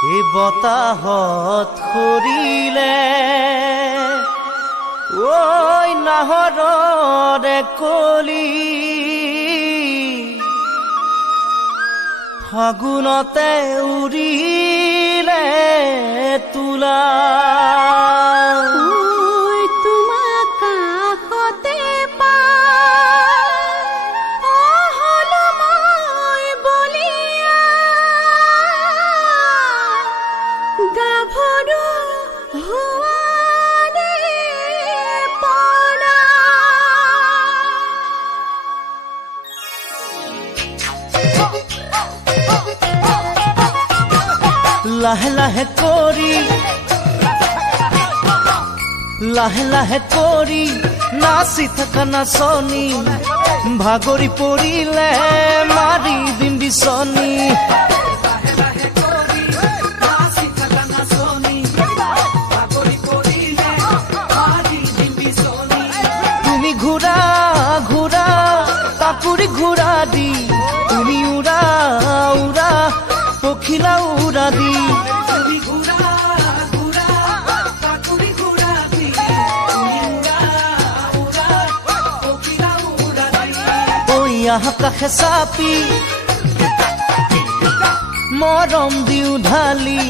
এই বতাহত সৰিলে ঐ নাহৰৰে কলি ফাগুনতে উৰিলে তুলা লাহে লাহে কৰি নাচি থকা নাচনি ভাগৰি পৰিলে মাৰি দিম বিচনী তুমি ঘূৰা ঘূৰা কাকুৰি ঘূৰা দি তুমি উৰা উৰা পখিলা উৰা দি কাষে চাপি মৰম দিও ঢালি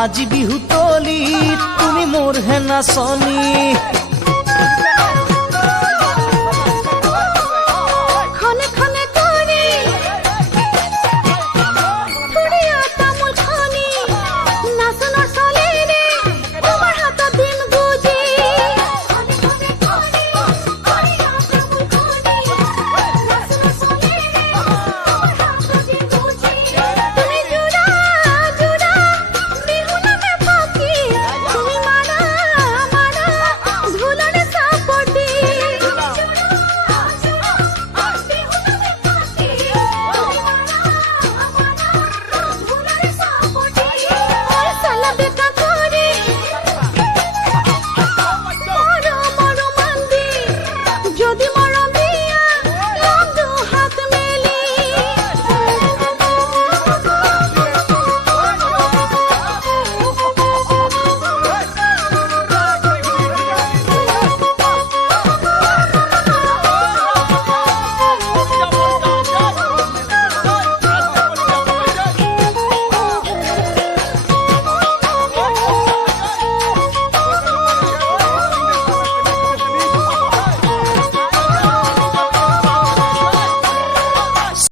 আজি বিহুতলি তুমি মোৰ হে নাচনী